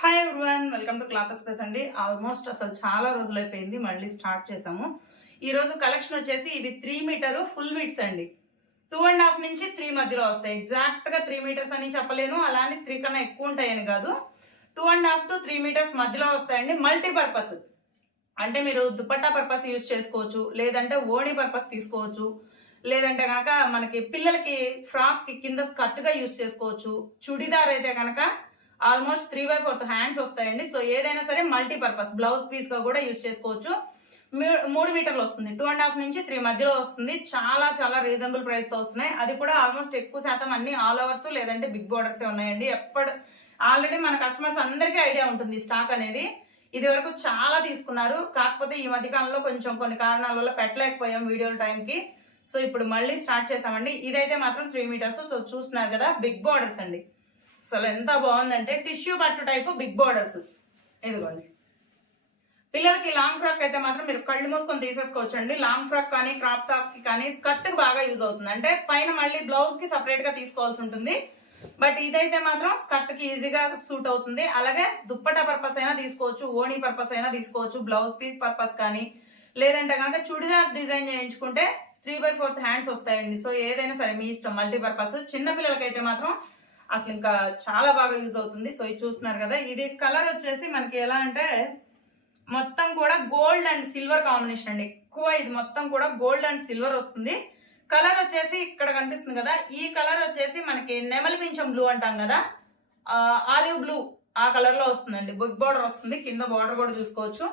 Hi everyone welcome to cloth express అండి. Almost అసలు చాలా రోజులు అయిపోయింది మళ్ళీ స్టార్ట్ చేసాము. ఈరోజు కలెక్షన్ వచ్చేసి ఇవి త్రీ మీటర్ ఫుల్ మిట్స్ అండి. టూ అండ్ హాఫ్ నుంచి త్రీ మధ్యలో వస్తాయి. ఎగ్జాక్ట్గా త్రీ మీటర్స్ అని చెప్పలేను అలానే త్రీ కన్నా ఎక్కువ ఉంటాయని కాదు. Two and half to three meters మధ్యలో వస్తాయండి మల్టీపర్పస్ అంటే మీరు దుపట్టా పర్పస్ యూజ్ చేసుకోవచ్చు లేదంటే ఓణి పర్పస్ తీసుకోవచ్చు లేదంటే కనుక మనకి పిల్లలకి ఫ్రాక్కి కింద స్కర్ట్గా యూజ్ చేసుకోవచ్చు చుడిదార్ అయితే కనుక almost three by fourth hands వస్తాయండి. సో ఏదైనా సరే మల్టీపర్పస్ బ్లౌజ్ పీస్గా కూడా యూజ్ చేసుకోవచ్చు. మీ- మూడు మీటర్లు వస్తుంది. టూ అండ్ హాఫ్ నుంచి త్రీ మధ్యలో వస్తుంది. చాలా చాలా రీజనబుల్ ప్రైస్తో వస్తున్నాయి. అది కూడా ఆల్మోస్ట్ ఎక్కువ శాతం అన్ని ఆల్ ఓవర్స్ లేదంటే బిగ్ బోర్డర్స్ ఉన్నాయండి. ఎప్పుడు ఆల్రెడీ మన కస్టమర్స్ అందరికీ ఐడియా ఉంటుంది స్టాక్ అనేది. ఇది వరకు చాలా తీసుకున్నారు. కాకపోతే ఈ మధ్య కాలంలో కొంచెం కొన్ని కారణాల వల్ల పెట్టలేకపోయాం వీడియోల టైంకి సో ఇప్పుడు మళ్ళీ స్టార్ట్ చేసామండి ఇదైతే మాత్రం త్రీ మీటర్స్. సో చూస్తున్నారు కదా బిగ్ బోర్డర్స్ అండి. అసలు ఎంత బాగుందంటే టిష్యూ పట్టు టైపు బిగ్ బార్డర్స్. ఇదిగోండి. పిల్లలకి లాంగ్ ఫ్రాక్ అయితే మాత్రం మీరు కళ్ళు మూసుకొని తీసేసుకోవచ్చండి. లాంగ్ ఫ్రాక్ కానీ క్రాప్ టాప్కి కానీ స్కర్ట్కి బాగా యూజ్ అవుతుంది. అంటే పైన మళ్ళీ బ్లౌజ్కి సపరేట్గా తీసుకోవాల్సి ఉంటుంది. బట్ ఇదైతే మాత్రం స్కర్ట్కి ఈజీగా సూట్ అవుతుంది. అలాగే దుప్పటా పర్పస్ అయినా తీసుకోవచ్చు ఓణీ పర్పస్ అయినా తీసుకోవచ్చు బ్లౌజ్ పీస్ పర్పస్ కానీ. లేదంటే కనుక చుడిదార్ డిజైన్ చేయించుకుంటే త్రీ బై ఫోర్త్ హ్యాండ్స్ వస్తాయండి. సో ఏదైనా సరే మీ ఇష్టం మల్టీపర్పస్ చిన్న పిల్లలకైతే మాత్రం అసలు ఇంకా చాలా బాగా యూజ్ అవుతుంది. సో ఇది చూస్తున్నారు కదా. ఇది కలర్ వచ్చేసి మనకి ఎలా అంటే మొత్తం కూడా గోల్డ్ అండ్ సిల్వర్ కాంబినేషన్ అండి. ఎక్కువ ఇది మొత్తం కూడా గోల్డ్ అండ్ సిల్వర్ వస్తుంది. కలర్ వచ్చేసి ఇక్కడ కనిపిస్తుంది కదా. ఈ కలర్ వచ్చేసి మనకి నెమలి పింఛం బ్లూ అంటాం కదా. ఆలివ్ బ్లూ ఆ కలర్లో వస్తుందండి. బిగ్ బార్డర్ వస్తుంది. కింద బార్డర్ కూడా చూసుకోవచ్చు.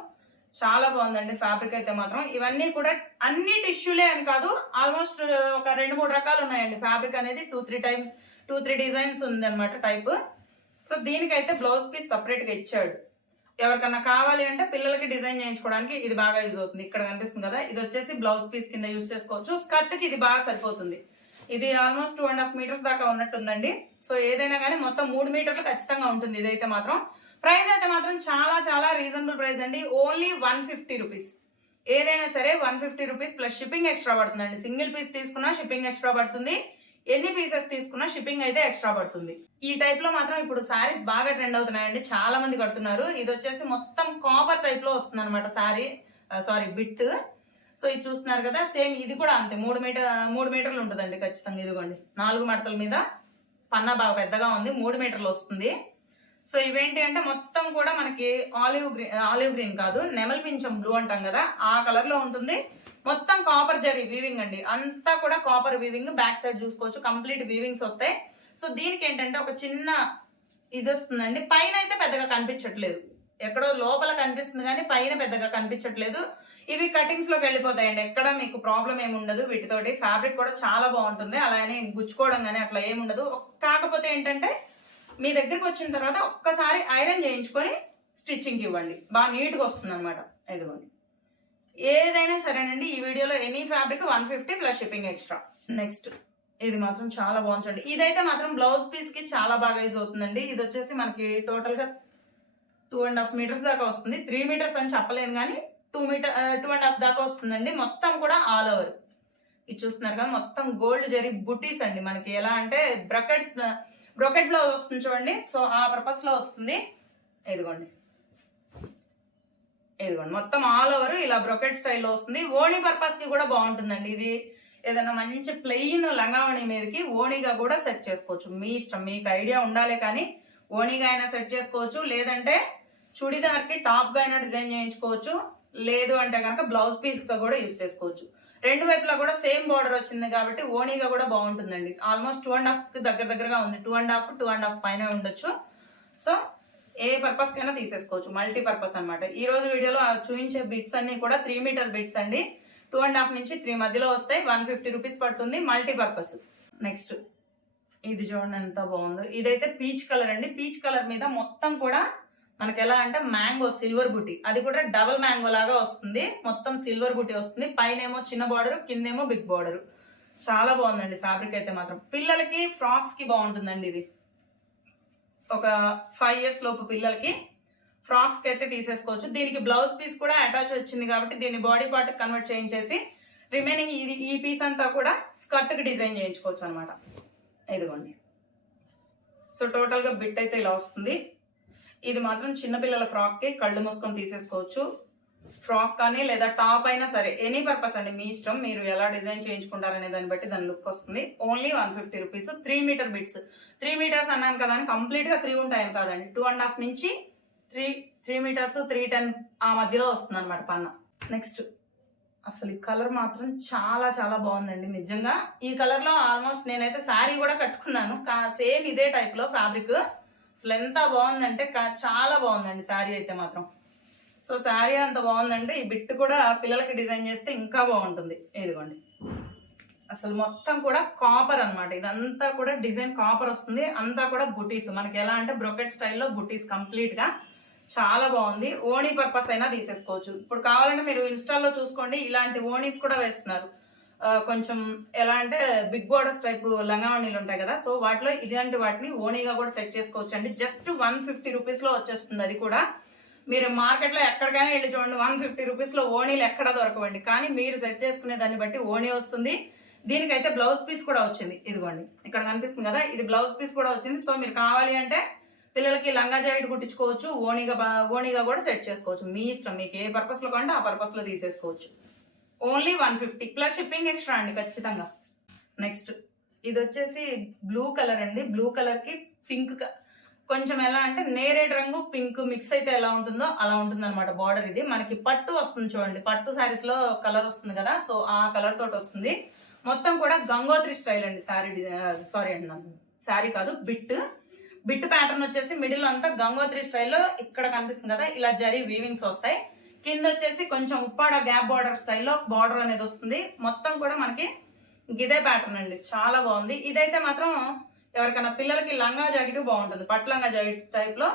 చాలా బాగుందండి ఫ్యాబ్రిక్ అయితే మాత్రం. ఇవన్నీ కూడా అన్ని టిష్యూలే అని కాదు ఆల్మోస్ట్ ఒక రెండు మూడు రకాలు ఉన్నాయండి. ఫ్యాబ్రిక్ అనేది two three time two three designs ఉంది అనమాట టైప్. సో దీనికైతే బ్లౌజ్ పీస్ సపరేట్గా ఇచ్చాడు. ఎవరికన్నా కావాలి అంటే పిల్లలకి డిజైన్ చేయించుకోవడానికి ఇది బాగా యూజ్ అవుతుంది. ఇక్కడ కనిపిస్తుంది కదా ఇది వచ్చేసి బ్లౌజ్ పీస్ కింద యూజ్ చేసుకోవచ్చు. స్కర్ట్కి ఇది బాగా సరిపోతుంది. ఇది almost two and half meters దాకా ఉన్నట్టుందండి. సో ఏదైనా కానీ మొత్తం మూడు మీటర్లు ఖచ్చితంగా ఉంటుంది ఇదైతే మాత్రం. ప్రైస్ అయితే మాత్రం చాలా చాలా రీజనబుల్ ప్రైస్ అండి. ఓన్లీ వన్ ఫిఫ్టీ రూపీస్ ఏదైనా సరే one fifty rupees plus shipping extra పడుతుందండి. సింగిల్ పీస్ తీసుకున్నా షిప్పింగ్ ఎక్స్ట్రా పడుతుంది. ఎన్ని పీసెస్ తీసుకున్నా షిప్పింగ్ అయితే ఎక్స్ట్రా పడుతుంది. ఈ టైప్లో మాత్రం ఇప్పుడు సారీస్ బాగా ట్రెండ్ అవుతున్నాయండి. చాలా మంది కడుతున్నారు. ఇది వచ్చేసి మొత్తం కాపర్ టైప్లో వస్తుంది అనమాట సారీ సారీ బిట్ సో ఇది చూస్తున్నారు కదా సేమ్ ఇది కూడా అంతే. మూడు మీటర్ మూడు మీటర్లు ఉంటుందండి ఖచ్చితంగా ఇదిగోండి. నాలుగు మడతల మీద పన్నా బాగా పెద్దగా ఉంది. మూడు మీటర్లు వస్తుంది. సో ఇవేంటి అంటే మొత్తం కూడా మనకి ఆలివ్ గ్రీన్ ఆలివ్ గ్రీన్ కాదు నెమల్ పింఛం బ్లూ అంటాం కదా ఆ కలర్లో ఉంటుంది. మొత్తం కాపర్ జరీ వీవింగ్ అండి. అంతా కూడా కాపర్ వీవింగ్ బ్యాక్ సైడ్ చూసుకోవచ్చు కంప్లీట్ వీవింగ్స్ వస్తాయి. సో దీనికి ఏంటంటే ఒక చిన్న ఇది వస్తుందండి. పైన అయితే పెద్దగా కనిపించట్లేదు. ఎక్కడో లోపల కనిపిస్తుంది కానీ పైన పెద్దగా కనిపించట్లేదు. ఇవి కటింగ్స్లోకి వెళ్ళిపోతాయండి. ఎక్కడ మీకు ప్రాబ్లం ఏమి ఉండదు వీటితోటి. ఫ్యాబ్రిక్ కూడా చాలా బాగుంటుంది. అలానే గుచ్చుకోవడం కానీ అట్లా ఏముండదు కాకపోతే ఏంటంటే మీ దగ్గరికి వచ్చిన తర్వాత ఒక్కసారి ఐరన్ చేయించుకొని స్టిచ్చింగ్ ఇవ్వండి. బాగా నీట్గా వస్తుంది అనమాట ఇదిగోండి. ఏదైనా సరేనండి ఈ వీడియోలో any fabric one fifty plus shipping extra next ఇది మాత్రం చాలా బాగుంటుంది ఇదైతే మాత్రం బ్లౌజ్ పీస్కి చాలా బాగా యూజ్ అవుతుందండి. ఇది వచ్చేసి మనకి టోటల్గా టూ అండ్ హాఫ్ మీటర్స్ దాకా వస్తుంది. త్రీ మీటర్స్ అని చెప్పలేను కానీ two meter two and half దాకా వస్తుందండి. మొత్తం కూడా ఆల్ ఓవర్ ఇది చూస్తున్నారు కదా మొత్తం గోల్డ్ జరీ బుటీస్ అండి. మనకి ఎలా అంటే బ్రకెట్స్ బ్రొకెట్ బ్లౌజ్ వస్తుంది చూడండి. సో ఆ పర్పస్లో వస్తుంది. ఇదిగోండి. ఇదిగోండి మొత్తం ఆల్ ఓవర్ ఇలా బ్రొకెట్ స్టైల్లో వస్తుంది. ఓణి పర్పస్కి కూడా బాగుంటుందండి ఇది. ఏదైనా మంచి ప్లెయిన్ లంగావణి మీదకి ఓణిగా కూడా సెట్ చేసుకోవచ్చు. మీ ఇష్టం మీకు ఐడియా ఉండాలి కానీ ఓణిగా అయినా సెట్ చేసుకోవచ్చు. లేదంటే చుడిదార్కి టాప్గా అయినా డిజైన్ చేయించుకోవచ్చు. లేదు అంటే కనుక బ్లౌజ్ పీస్తో కూడా యూజ్ చేసుకోవచ్చు. రెండు వైపులా కూడా సేమ్ బార్డర్ వచ్చింది కాబట్టి ఓణిగా కూడా బాగుంటుందండి. ఆల్మోస్ట్ టూ అండ్ హాఫ్కి దగ్గర దగ్గరగా ఉంది. Two and half two and half పైన ఉండొచ్చు. సో ఏ పర్పస్ కైనా తీసేసుకోవచ్చు మల్టీ పర్పస్ అనమాట ఈ రోజు వీడియోలో చూపించే బిట్స్ అన్ని కూడా త్రీ మీటర్ బిట్స్ అండి. టూ అండ్ హాఫ్ నుంచి త్రీ మధ్యలో వస్తాయి వన్ ఫిఫ్టీ రూపీస్ పడుతుంది మల్టీ పర్పస్ నెక్స్ట్ ఇది చూడండి ఎంత బాగుందో. ఇదైతే పీచ్ కలర్ అండి. పీచ్ కలర్ మీద మొత్తం కూడా మనకి ఎలా అంటే మ్యాంగో సిల్వర్ బుట్టి అది కూడా డబల్ మ్యాంగో లాగా వస్తుంది. మొత్తం సిల్వర్ బుట్టి వస్తుంది. పైన ఏమో చిన్న బార్డర్ కిందేమో బిగ్ బార్డర్ చాలా బాగుందండి ఫ్యాబ్రిక్ అయితే మాత్రం. పిల్లలకి ఫ్రాక్స్కి బాగుంటుందండి ఇది. ఒక ఫైవ్ ఇయర్స్ లోపు పిల్లలకి ఫ్రాక్స్కి అయితే తీసేసుకోవచ్చు. దీనికి బ్లౌజ్ పీస్ కూడా అటాచ్ వచ్చింది కాబట్టి దీన్ని బాడీ పార్ట్ కన్వర్ట్ చేయించేసి రిమైనింగ్ ఇది ఈ పీస్ అంతా కూడా స్కర్ట్కి డిజైన్ చేయించుకోవచ్చు అనమాట ఇదిగోండి. సో టోటల్గా బిట్ అయితే ఇలా వస్తుంది. ఇది మాత్రం చిన్నపిల్లల ఫ్రాక్కి కళ్ళు మూసుకొని తీసేసుకోవచ్చు. ఫ్రాక్ కానీ లేదా టాప్ అయినా సరే ఎనీ పర్పస్ అండి మీ ఇష్టం మీరు ఎలా డిజైన్ చేయించుకుంటారనే దాన్ని బట్టి దాని లుక్ వస్తుంది. Only one fifty rupees three meter bits three meters అన్నాను కదా అని కంప్లీట్గా త్రీ ఉంటాయని కాదండి. టూ అండ్ హాఫ్ నుంచి three three meters three ten ఆ మధ్యలో వస్తుంది అనమాట పన్న. నెక్స్ట్ అసలు ఈ కలర్ మాత్రం చాలా చాలా బాగుందండి. నిజంగా ఈ కలర్లో ఆల్మోస్ట్ నేనైతే శారీ కూడా కట్టుకున్నాను. సేమ్ ఇదే టైప్లో ఫ్యాబ్రిక్ అసలు ఎంత బాగుందంటే చాలా బాగుందండి శారీ అయితే మాత్రం. సో శారీ అంత బాగుందంటే ఈ బిట్ కూడా పిల్లలకి డిజైన్ చేస్తే ఇంకా బాగుంటుంది. ఇదిగోండి. అసలు మొత్తం కూడా కాపర్ అనమాట ఇదంతా కూడా డిజైన్ కాపర్ వస్తుంది. అంతా కూడా బుటీస్. మనకి ఎలా అంటే బ్రొకెట్ స్టైల్లో బుటీస్ కంప్లీట్గా. చాలా బాగుంది. ఓణీ పర్పస్ అయినా తీసేసుకోవచ్చు. ఇప్పుడు కావాలంటే మీరు ఇన్స్టాల్లో చూసుకోండి. ఇలాంటి ఓణీస్ కూడా వేస్తున్నారు. కొంచెం ఎలా అంటే బిగ్ బోర్డర్స్ టైప్ లంగావణీలు ఉంటాయి కదా. సో వాటిలో ఇలాంటి వాటిని ఓణీగా కూడా సెట్ చేసుకోవచ్చు అండి జస్ట్ వన్ ఫిఫ్టీ రూపీస్లో వచ్చేస్తుంది అది కూడా. మీరు మార్కెట్లో ఎక్కడికైనా వెళ్ళి చూడండి వన్ ఫిఫ్టీ రూపీస్లో ఓనీలు ఓణీలు ఎక్కడ దొరకవండి. కానీ మీరు సెట్ చేసుకునే దాన్ని బట్టి ఓనీ వస్తుంది. దీనికైతే బ్లౌజ్ పీస్ కూడా వచ్చింది. ఇదిగోండి ఇక్కడ కనిపిస్తుంది కదా ఇది బ్లౌజ్ పీస్ కూడా వచ్చింది. సో మీరు కావాలి అంటే పిల్లలకి లంగా జాకెట్ కుట్టించుకోవచ్చు ఓనీగా ఓనీగా కూడా సెట్ చేసుకోవచ్చు. మీ ఇష్టం మీకు ఏ పర్పస్లో కంటే ఆ పర్పస్లో తీసేసుకోవచ్చు. Only one fifty plus shipping extra అండి ఖచ్చితంగా. నెక్స్ట్ ఇది వచ్చేసి బ్లూ కలర్ అండి. బ్లూ కలర్కి పింక్ కొంచెం ఎలా అంటే నేరేడు రంగు పింక్ మిక్స్ అయితే ఎలా ఉంటుందో అలా ఉంటుంది అనమాట బార్డర్ ఇది. మనకి పట్టు వస్తుంది చూడండి. పట్టు శారీస్లో కలర్ వస్తుంది కదా సో ఆ కలర్ తోటి వస్తుంది. మొత్తం కూడా గంగోత్రి స్టైల్ అండి శారీ సారీ అండి నాకు శారీ కాదు బిట్. బిట్ ప్యాటర్న్ వచ్చేసి మిడిల్ అంతా గంగోత్రి స్టైల్లో ఇక్కడ కనిపిస్తుంది కదా ఇలా జరీ వీవింగ్స్ వస్తాయి. కింద వచ్చేసి కొంచెం ఉప్పాడ గ్యాప్ బార్డర్ స్టైల్లో బార్డర్ అనేది వస్తుంది. మొత్తం కూడా మనకి ఇదే ప్యాటర్న్ అండి. చాలా బాగుంది. ఇదైతే మాత్రం ఎవరికైనా పిల్లలకి లంగా జాకెట్ బాగుంటుంది. పట్లంగా జాకెట్ టైప్లో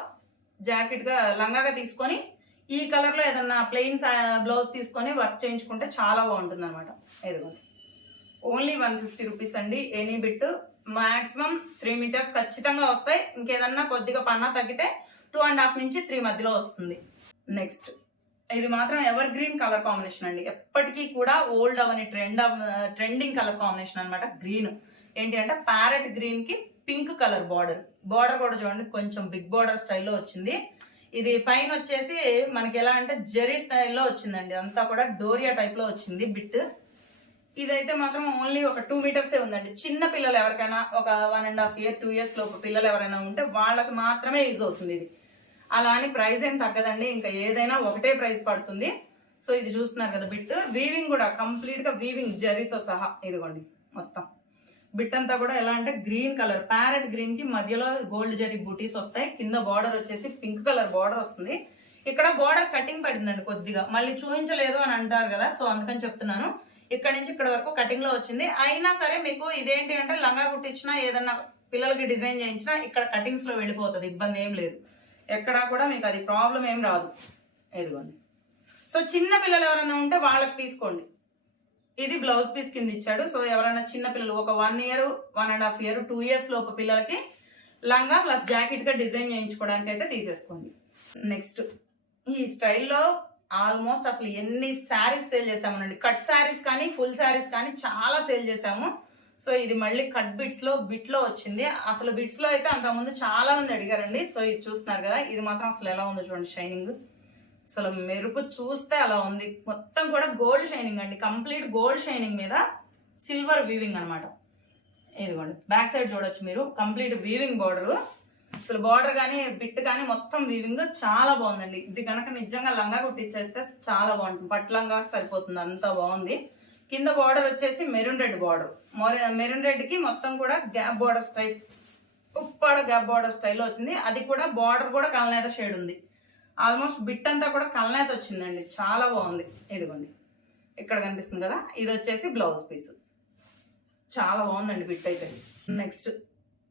జాకెట్గా లంగాగా తీసుకొని ఈ కలర్లో ఏదన్నా ప్లెయిన్ బ్లౌజ్ తీసుకొని వర్క్ చేయించుకుంటే చాలా బాగుంటుంది అనమాట ఇదిగోండి ఓన్లీ వన్ ఫిఫ్టీ రూపీస్ అండి. Any bit maximum three meters ఖచ్చితంగా వస్తాయి. ఇంకేదన్నా కొద్దిగా పన్నా తగ్గితే టూ అండ్ హాఫ్ నుంచి త్రీ మధ్యలో వస్తుంది. నెక్స్ట్ ఇది మాత్రం ఎవర్ గ్రీన్ కలర్ కాంబినేషన్ అండి. ఎప్పటికీ కూడా ఓల్డ్ అవని ట్రెండ్ ట్రెండింగ్ కలర్ కాంబినేషన్ అనమాట గ్రీన్ ఏంటి అంటే ప్యారెట్ గ్రీన్కి పింక్ కలర్ బార్డర్. బార్డర్ కూడా చూడండి కొంచెం బిగ్ బార్డర్ స్టైల్లో వచ్చింది. ఇది పైన వచ్చేసి మనకి ఎలా అంటే జెరీ స్టైల్లో వచ్చిందండి. అంతా కూడా డోరియా టైప్లో వచ్చింది బిట్. ఇదైతే మాత్రం ఓన్లీ ఒక టూ మీటర్సే ఉందండి. చిన్న పిల్లలు ఎవరికైనా ఒక one and half year two years లోపు పిల్లలు ఎవరైనా ఉంటే వాళ్ళకి మాత్రమే యూజ్ అవుతుంది ఇది. అలా అని ప్రైస్ ఏం తగ్గదండి. ఇంకా ఏదైనా ఒకటే ప్రైస్ పడుతుంది. సో ఇది చూస్తున్నారు కదా బిట్. వీవింగ్ కూడా కంప్లీట్గా వీవింగ్ జరీతో సహా ఇదిగోండి మొత్తం. బిట్ అంతా కూడా ఎలా అంటే గ్రీన్ కలర్ ప్యారెట్ గ్రీన్కి మధ్యలో గోల్డ్ జరీ బూటీస్ వస్తాయి. కింద బార్డర్ వచ్చేసి పింక్ కలర్ బార్డర్ వస్తుంది. ఇక్కడ బార్డర్ కటింగ్ పడిందండి కొద్దిగా. మళ్ళీ చూపించలేదు అని అంటారు కదా సో అందుకని చెప్తున్నాను. ఇక్కడ నుంచి ఇక్కడ వరకు కటింగ్లో వచ్చింది. అయినా సరే మీకు ఇదేంటి అంటే లంగా కుట్టించినా ఏదన్నా పిల్లలకి డిజైన్ చేయించినా ఇక్కడ కటింగ్స్లో వెళ్ళిపోతుంది ఇబ్బంది ఏం లేదు. ఎక్కడా కూడా మీకు అది ప్రాబ్లం ఏం రాదు. ఇదిగోండి. సో చిన్న పిల్లలు ఎవరైనా ఉంటే వాళ్ళకి తీసుకోండి. ఇది బ్లౌజ్ పీస్ కింద ఇచ్చాడు సో ఎవరైనా చిన్న పిల్లలు ఒక one year one and half year two years లోపు పిల్లలకి లంగా ప్లస్ జాకెట్గా డిజైన్ చేయించుకోవడానికి అయితే తీసేసుకోండి. నెక్స్ట్ ఈ స్టైల్లో ఆల్మోస్ట్ అసలు ఎన్ని శారీస్ సేల్ చేసామనండి కట్ శారీస్ కానీ ఫుల్ శారీస్ కానీ చాలా సేల్ చేసాము సో ఇది మళ్ళీ కట్ బిట్స్లో బిట్లో వచ్చింది. అసలు బిట్స్లో అయితే అంతకుముందు చాలా మంది అడిగారండి. సో ఇది చూస్తున్నారు కదా ఇది మాత్రం అసలు ఎలా ఉందో చూడండి షైనింగ్ అసలు మెరుపు చూస్తే అలా ఉంది. మొత్తం కూడా గోల్డ్ షైనింగ్ అండి. కంప్లీట్ గోల్డ్ షైనింగ్ మీద సిల్వర్ వీవింగ్ అన్నమాట. ఇదిగోండి. బ్యాక్ సైడ్ చూడొచ్చు మీరు. కంప్లీట్ వీవింగ్ బార్డర్ అసలు బార్డర్ కానీ బిట్ కానీ మొత్తం వీవింగ్ చాలా బాగుందండి. ఇది కనుక నిజంగా లంగా కుట్టించేస్తే చాలా బాగుంటుంది. పట్లంగా లంగా సరిపోతుంది. అంత బాగుంది. కింద బార్డర్ వచ్చేసి మెరూన్ రెడ్ బార్డర్ మెరూన్ రెడ్కి మొత్తం కూడా gap border style Uppada gap border స్టైల్లో వచ్చింది. అది కూడా బార్డర్ కూడా కలనేత షేడ్ ఉంది. ఆల్మోస్ట్ బిట్ అంతా కూడా కలనేత వచ్చిందండి. చాలా బాగుంది. ఇదిగోండి. ఇక్కడ కనిపిస్తుంది కదా? ఇది వచ్చేసి బ్లౌజ్ పీస్. చాలా బాగుందండి బిట్ అయితే. నెక్స్ట్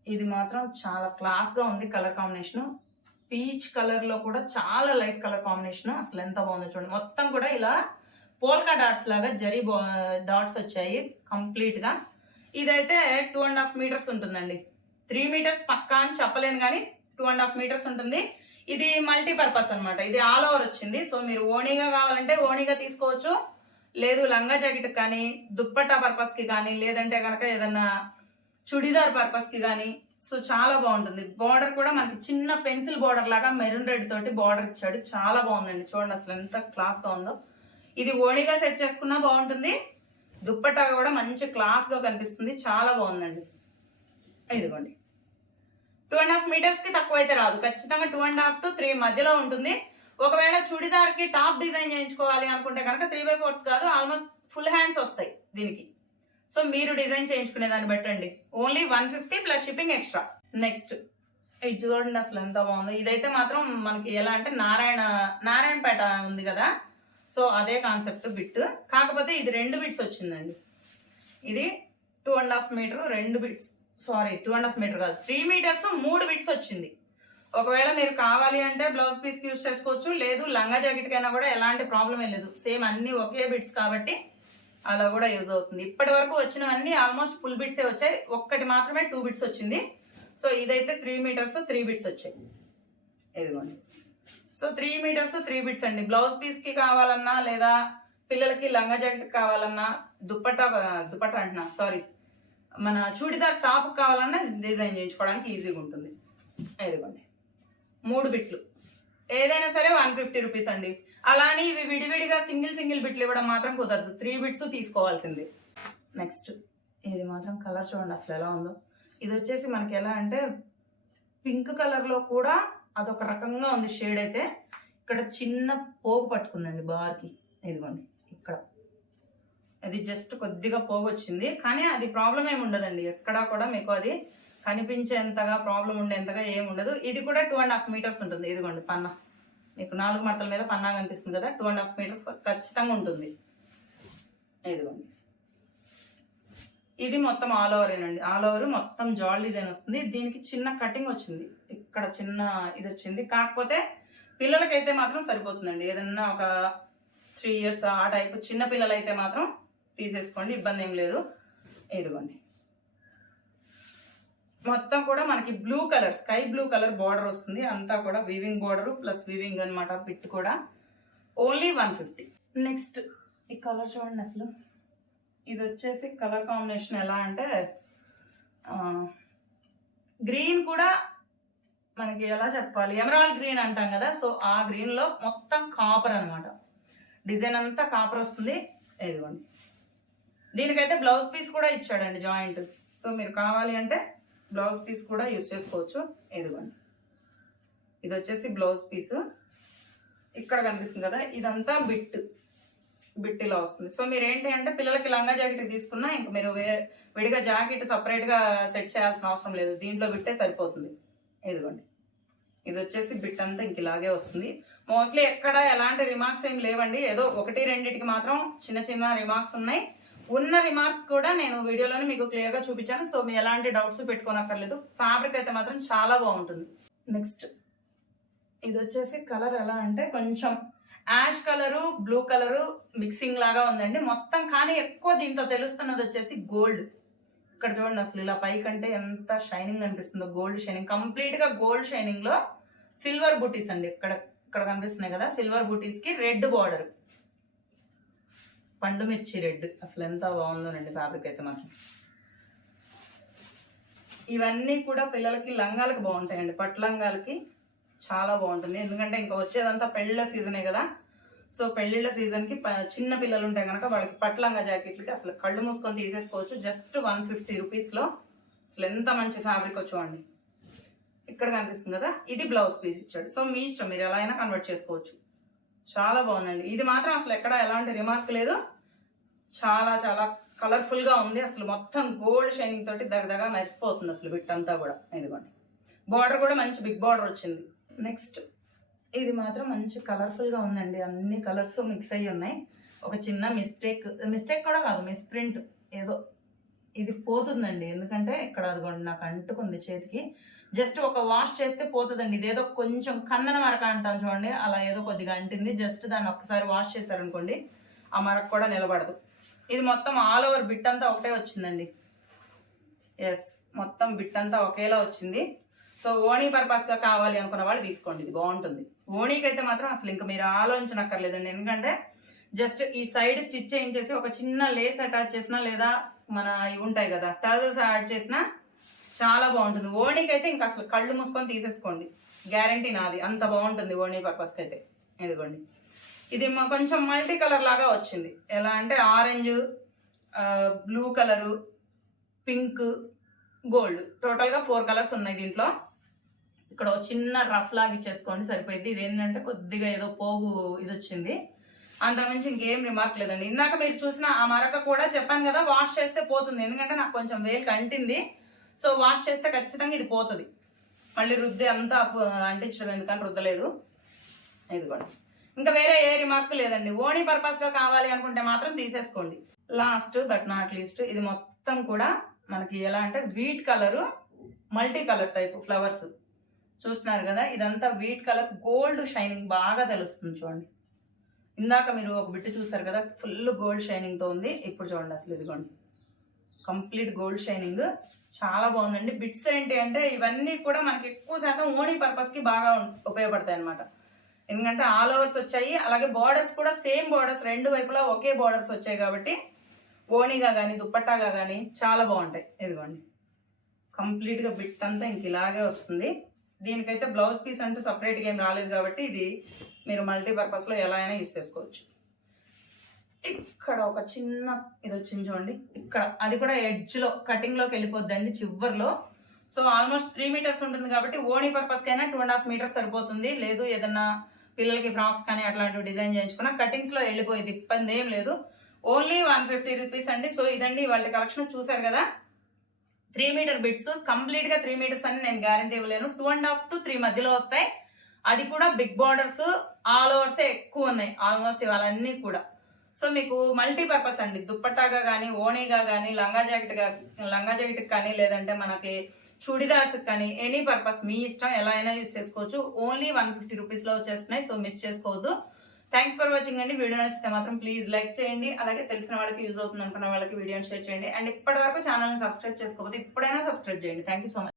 ఇది మాత్రం చాలా క్లాస్గా ఉంది కలర్ కాంబినేషన్. పీచ్ కలర్లో కూడా చాలా లైట్ కలర్ కాంబినేషన్. అసలు ఎంత బాగుందో చూడండి. మొత్తం కూడా ఇలా పోల్కా డాట్స్ లాగా జరీ డాట్స్ వచ్చాయి కంప్లీట్గా. ఇదైతే టూ అండ్ హాఫ్ మీటర్స్ ఉంటుందండి. త్రీ మీటర్స్ పక్కా అని చెప్పలేను కానీ టూ అండ్ హాఫ్ మీటర్స్ ఉంటుంది. ఇది మల్టీపర్పస్ అనమాట అన్నమాట. ఇది ఆల్ ఓవర్ వచ్చింది. సో మీరు ఓణీగా కావాలంటే ఓణీగా తీసుకోవచ్చు. లేదు లంగా జాకెట్ కానీ దుప్పట్టా పర్పస్కి కానీ లేదంటే కనుక ఏదన్నా చుడిదార్ పర్పస్కి కానీ. సో చాలా బాగుంటుంది. బార్డర్ కూడా మనకి చిన్న పెన్సిల్ బార్డర్ లాగా మెరూన్ రెడ్ తోటి బార్డర్ ఇచ్చాడు. చాలా బాగుందండి. చూడండి అసలు ఎంత క్లాస్గా ఉందో. ఇది ఓణీగా సెట్ చేసుకున్నా బాగుంటుంది. దుప్పట్టా కూడా మంచి క్లాస్గా కనిపిస్తుంది. చాలా బాగుందండి. ఇదిగోండి. టూ అండ్ హాఫ్ మీటర్స్కి తక్కువ అయితే రాదు. ఖచ్చితంగా two and half to three మధ్యలో ఉంటుంది. ఒకవేళ చుడిదార్కి టాప్ డిజైన్ చేయించుకోవాలి అనుకుంటే కనుక త్రీ బై ఫోర్త్ కాదు ఆల్మోస్ట్ ఫుల్ హ్యాండ్స్ వస్తాయి దీనికి. సో మీరు డిజైన్ చేయించుకునే దాన్ని బట్టండి. Only one fifty plus shipping extra next ఇది చూడండి అసలు ఎంత బాగుందో. ఇదైతే మాత్రం మనకి ఎలా అంటే నారాయణ నారాయణపేట ఉంది కదా? సో అదే కాన్సెప్ట్ బిట్ కాకపోతే ఇది రెండు బిట్స్ వచ్చిందండి. ఇది టూ అండ్ హాఫ్ మీటర్ రెండు bits sorry two and half meter కాదు. త్రీ మీటర్స్ మూడు బిట్స్ వచ్చింది. ఒకవేళ మీరు కావాలి అంటే బ్లౌజ్ పీస్ యూస్ చేసుకోవచ్చు. లేదు లంగా జాకెట్ కైనా కూడా ఎలాంటి ప్రాబ్లం ఏం లేదు. సేమ్ అన్ని ఒకే బిట్స్ కాబట్టి అలా కూడా యూజ్ అవుతుంది. ఇప్పటి వరకు వచ్చినవన్నీ ఆల్మోస్ట్ ఫుల్ బిట్సే వచ్చాయి. ఒక్కటి మాత్రమే టూ బిట్స్ వచ్చింది. సో ఇదైతే త్రీ మీటర్స్ త్రీ బిట్స్ వచ్చాయి. ఇదిగోండి. So three meters three bits అండి. బ్లౌజ్ పీస్కి కావాలన్నా లేదా పిల్లలకి లంగా జాకెట్ కావాలన్నా దుప్పట దుప్పట అంటున్నా సారీ మన చూడిదార్ టాప్ కావాలన్నా డిజైన్ చేయించుకోవడానికి ఈజీగా ఉంటుంది. ఇదిగోండి. మూడు బిట్లు. ఏదైనా సరే వన్ ఫిఫ్టీ రూపీస్ అండి. అలానే ఇవి విడివిడిగా సింగిల్ సింగిల్ బిట్లు ఇవ్వడం మాత్రం కుదరదు. త్రీ బిట్స్ తీసుకోవాల్సింది. నెక్స్ట్ ఇది మాత్రం కలర్ చూడండి అసలు ఎలా ఉందో. ఇది వచ్చేసి మనకి ఎలా అంటే పింక్ కలర్లో కూడా అదొక రకంగా ఉంది షేడ్ అయితే. ఇక్కడ చిన్న పోగు పట్టుకుందండి బార్కి. ఇదిగోండి. అది జస్ట్ కొద్దిగా పోగొచ్చింది. కానీ అది ప్రాబ్లం ఏమి ఉండదండి. ఎక్కడా కూడా మీకు అది కనిపించేంతగా ప్రాబ్లం ఉండేంతగా ఏమి ఉండదు. ఇది కూడా టూ అండ్ హాఫ్ మీటర్స్ ఉంటుంది. ఇదిగోండి పన్నా. మీకు నాలుగు మడతల మీద పన్నా కనిపిస్తుంది కదా? టూ అండ్ హాఫ్ మీటర్స్ ఖచ్చితంగా ఉంటుంది. ఇదిగోండి. ఇది మొత్తం ఆల్ ఓవర్ ఏనండి. ఆల్ ఓవర్ మొత్తం జాల్ డిజైన్ వస్తుంది. దీనికి చిన్న కటింగ్ వచ్చింది. ఇక్కడ చిన్న ఇది వచ్చింది. కాకపోతే పిల్లలకైతే మాత్రం సరిపోతుందండి. ఏదన్నా ఒక త్రీ ఇయర్స్ ఆ టైప్ చిన్న పిల్లలైతే మాత్రం తీసేసుకోండి ఇబ్బంది ఏం లేదు. ఇదిగోండి. మొత్తం కూడా మనకి blue colour sky blue colour border వస్తుంది. అంతా కూడా వీవింగ్ బార్డర్ ప్లస్ వీవింగ్ అనమాట పిట్ కూడా. ఓన్లీ వన్ ఫిఫ్టీ నెక్స్ట్ ఈ కలర్ చూడండి అసలు. ఇది వచ్చేసి కలర్ కాంబినేషన్ ఎలా అంటే గ్రీన్ కూడా మనకి ఎలా చెప్పాలి? ఎమరాల్డ్ గ్రీన్ అంటాం కదా సో ఆ గ్రీన్లో మొత్తం కాపర్ అనమాట డిజైన్ అంతా కాపర్ వస్తుంది. ఇదిగోండి. దీనికైతే బ్లౌజ్ పీస్ కూడా ఇచ్చాడండి జాయింట్. సో మీరు కావాలి అంటే బ్లౌజ్ పీస్ కూడా యూజ్ చేసుకోవచ్చు. ఎదుగోండి ఇది వచ్చేసి బ్లౌజ్ పీస్. ఇక్కడ కనిపిస్తుంది కదా ఇదంతా బిట్ బిట్ ఇలా వస్తుంది. సో మీరు ఏంటి అంటే పిల్లలకి లంగా జాకెట్ తీసుకున్నా ఇంకా మీరు విడిగా జాకెట్ సపరేట్గా సెట్ చేయాల్సిన అవసరం లేదు. దీంట్లో బిట్టే సరిపోతుంది. ఇదిగోండి. ఇది వచ్చేసి బిట్ అంతా ఇంక ఇలాగే వస్తుంది. మోస్ట్లీ ఎక్కడ ఎలాంటి రిమార్క్స్ ఏం లేవండి. ఏదో ఒకటి రెండిటికి మాత్రం చిన్న చిన్న రిమార్క్స్ ఉన్నాయి. ఉన్న రిమార్క్స్ కూడా నేను వీడియోలోనే మీకు క్లియర్గా చూపించాను. సో మీ ఎలాంటి డౌట్స్ పెట్టుకోనక్కర్లేదు. ఫ్యాబ్రిక్ అయితే మాత్రం చాలా బాగుంటుంది. నెక్స్ట్ ఇది వచ్చేసి కలర్ ఎలా అంటే కొంచెం ash colour blue colour mixing లాగా ఉందండి. మొత్తం కానీ ఎక్కువ దీంతో తెలుస్తున్నది వచ్చేసి గోల్డ్ ఇక్కడ చూడండి అసలు ఇలా పైకంటే ఎంత షైనింగ్ అనిపిస్తుందో. గోల్డ్ షైనింగ్ కంప్లీట్గా గోల్డ్ షైనింగ్లో సిల్వర్ బుటీస్ అండి. ఇక్కడ ఇక్కడ కనిపిస్తున్నాయి కదా సిల్వర్ బుటీస్కి రెడ్ బార్డర్ పండు మిర్చి రెడ్. అసలు ఎంత బాగుందోనండి ఫ్యాబ్రిక్ అయితే మాత్రం. ఇవన్నీ కూడా పిల్లలకి లంగాలకి బాగుంటాయండి. పట్టు లంగాలకి చాలా బాగుంటుంది. ఎందుకంటే ఇంకా వచ్చేదంతా పెళ్ళిళ్ళ సీజనే కదా. సో పెళ్ళిళ్ళ సీజన్కి ప- చిన్న పిల్లలు ఉంటే కనుక వాళ్ళకి పట్లంగా జాకెట్లకి అసలు కళ్ళు మూసుకొని తీసేసుకోవచ్చు. జస్ట్ వన్ ఫిఫ్టీ రూపీస్లో అసలు ఎంత మంచి ఫ్యాబ్రిక్ చూడండి ఇక్కడ కనిపిస్తుంది కదా? ఇది బ్లౌజ్ పీస్ ఇచ్చాడు. సో మీ ఇష్టం. మీరు ఎలా అయినా కన్వర్ట్ చేసుకోవచ్చు. చాలా బాగుందండి. ఇది మాత్రం అసలు ఎక్కడ ఎలాంటి రిమార్క్ లేదు. చాలా చాలా కలర్ఫుల్గా ఉంది. అసలు మొత్తం గోల్డ్ షైనింగ్ తోటి దగ్గర మెరిసిపోతుంది అసలు బిట్ అంతా కూడా. ఇదిగోండి. బార్డర్ కూడా మంచి బిగ్ బార్డర్ వచ్చింది. నెక్స్ట్ ఇది మాత్రం మంచి కలర్ఫుల్గా ఉందండి. అన్ని కలర్స్ మిక్స్ అయ్యి ఉన్నాయి. ఒక చిన్న మిస్టేక్ మిస్టేక్ కూడా కాదు మిస్ప్రింట్ ఏదో ఇది పోతుందండి. ఎందుకంటే ఇక్కడ అదిగోండి నాకు అంటుకుంది చేతికి. జస్ట్ ఒక వాష్ చేస్తే పోతుందండి. ఇదేదో కొంచెం కందన మరక అంటాం చూడండి. అలా ఏదో కొద్దిగా అంటింది. జస్ట్ దాన్ని ఒక్కసారి వాష్ చేశారనుకోండి ఆ మరక కూడా నిలబడదు. ఇది మొత్తం ఆల్ ఓవర్ బిట్ అంతా ఒకటే వచ్చిందండి. ఎస్ మొత్తం బిట్ అంతా ఒకేలా వచ్చింది. సో ఓణీ పర్పస్గా కావాలి అనుకున్న వాళ్ళు తీసుకోండి. ఇది బాగుంటుంది. ఓణీకి అయితే మాత్రం అసలు ఇంకా మీరు ఆలోచించనక్కర్లేదండి. ఎందుకంటే జస్ట్ ఈ సైడ్ స్టిచ్ చేయించేసి ఒక చిన్న లేస్ అటాచ్ చేసినా లేదా మన ఇవి ఉంటాయి కదా టజల్స్ యాడ్ చేసినా చాలా బాగుంటుంది. ఓణీకి అయితే ఇంకా అసలు కళ్ళు మూసుకొని తీసేసుకోండి. గ్యారంటీ నాది. అంత బాగుంటుంది ఓణీ పర్పస్కి అయితే ఇదిగోండి. ఇది మా కొంచెం మల్టీ కలర్ లాగా వచ్చింది. ఎలా అంటే orange blue colour pink gold. టోటల్గా ఫోర్ కలర్స్ ఉన్నాయి దీంట్లో. ఇక్కడ చిన్న రఫ్ లాగా ఇచ్చేసుకోండి సరిపోయింది. ఇది ఏంటంటే కొద్దిగా ఏదో పోగు ఇది వచ్చింది అంతకుమించి ఇంకేం రిమార్క్ లేదండి. ఇందాక మీరు చూసిన ఆ మరక కూడా చెప్పాను కదా వాష్ చేస్తే పోతుంది. ఎందుకంటే నాకు కొంచెం వేలు కంటింది. సో వాష్ చేస్తే ఖచ్చితంగా ఇది పోతుంది. మళ్ళీ రుద్ది అంతా అంటించడం ఎందుకని రుద్దలేదు. ఇదిగోండి. ఇంకా వేరే ఏ రిమార్క్ లేదండి. ఓనీ పర్పస్గా కావాలి అనుకుంటే మాత్రం తీసేసుకోండి. లాస్ట్ బట్ నాట్ లీస్ట్ ఇది మొత్తం కూడా మనకి ఎలా అంటే wheat colour multi colour type flowers చూస్తున్నారు కదా? ఇదంతా వీట్ కలర్ గోల్డ్ షైనింగ్ బాగా తెలుస్తుంది చూడండి. ఇందాక మీరు ఒక బిట్టు చూసారు కదా? ఫుల్ గోల్డ్ షైనింగ్తో ఉంది. ఇప్పుడు చూడండి అసలు ఇదిగోండి. కంప్లీట్ గోల్డ్ షైనింగ్ చాలా బాగుందండి. బిట్స్ ఏంటి అంటే ఇవన్నీ కూడా మనకి ఎక్కువ శాతం ఓణీ పర్పస్కి బాగా ఉం- ఉపయోగపడతాయి అనమాట ఎందుకంటే ఆల్ ఓవర్స్ వచ్చాయి. అలాగే బార్డర్స్ కూడా సేమ్ బార్డర్స్ రెండు వైపులా ఒకే బార్డర్స్ వచ్చాయి కాబట్టి ఓణిగా కానీ దుప్పట్టాగా కానీ చాలా బాగుంటాయి. ఇదిగోండి. కంప్లీట్గా బిట్ అంతా ఇంక ఇలాగే వస్తుంది. దీనికైతే బ్లౌజ్ పీస్ అంటూ సపరేట్గా ఏం రాలేదు కాబట్టి ఇది మీరు మల్టీపర్పస్లో ఎలా అయినా యూస్ చేసుకోవచ్చు. ఇక్కడ ఒక చిన్న ఇది వచ్చింది చూడండి. ఇక్కడ. అది కూడా ఎడ్జ్లో కటింగ్లోకి వెళ్ళిపోద్దండి చివర్లో. సో ఆల్మోస్ట్ త్రీ మీటర్స్ ఉంటుంది కాబట్టి ఓనీ పర్పస్ కైనా టూ అండ్ హాఫ్ మీటర్స్ సరిపోతుంది. లేదు ఏదన్నా పిల్లలకి ఫ్రాక్స్ కానీ అట్లాంటివి డిజైన్ చేయించుకున్నా కటింగ్స్లో వెళ్ళిపోయేది. ఇబ్బంది ఏం లేదు. ఓన్లీ వన్ ఫిఫ్టీ రూపీస్ అండి. సో ఇదండి వాళ్ళ కలెక్షన్ చూసారు కదా? త్రీ మీటర్ బిట్స్ కంప్లీట్గా త్రీ మీటర్స్ అని నేను గ్యారంటీ ఇవ్వలేను. Two and half to three మధ్యలో వస్తాయి. అది కూడా బిగ్ బార్డర్స్ ఆల్ ఓవర్సే ఎక్కువ ఉన్నాయి. ఆల్మోస్ట్ ఇవాళన్నీ కూడా. సో మీకు మల్టీ పర్పస్ అండి. దుప్పట్టాగా కానీ ఓణీగా కానీ లంగా జాకెట్గా లంగా జాకెట్ కానీ లేదంటే మనకి చుడిదార్స్ కానీ ఎనీ పర్పస్ మీ ఇష్టం ఎలా అయినా యూస్ చేసుకోవచ్చు. ఓన్లీ వన్ ఫిఫ్టీ రూపీస్లో వచ్చేస్తున్నాయి సో మిస్ చేసుకోవద్దు. థ్యాంక్స్ ఫర్ వాచింగ్ అండి. వీడియో నచ్చితే మాత్రం ప్లీజ్ లైక్ చేయండి. అలాగే తెలిసిన వాళ్ళకి యూజ్ అవుతుంది అనుకున్న వాళ్ళకి వీడియోని షేర్ చేయండి. అండ్ ఇప్పటి వరకు ఛానల్ని సబ్స్క్రైబ్ చేసుకోకపోతే ఇప్పుడైనా సబ్స్క్రైబ్ చేయండి. Thank you so much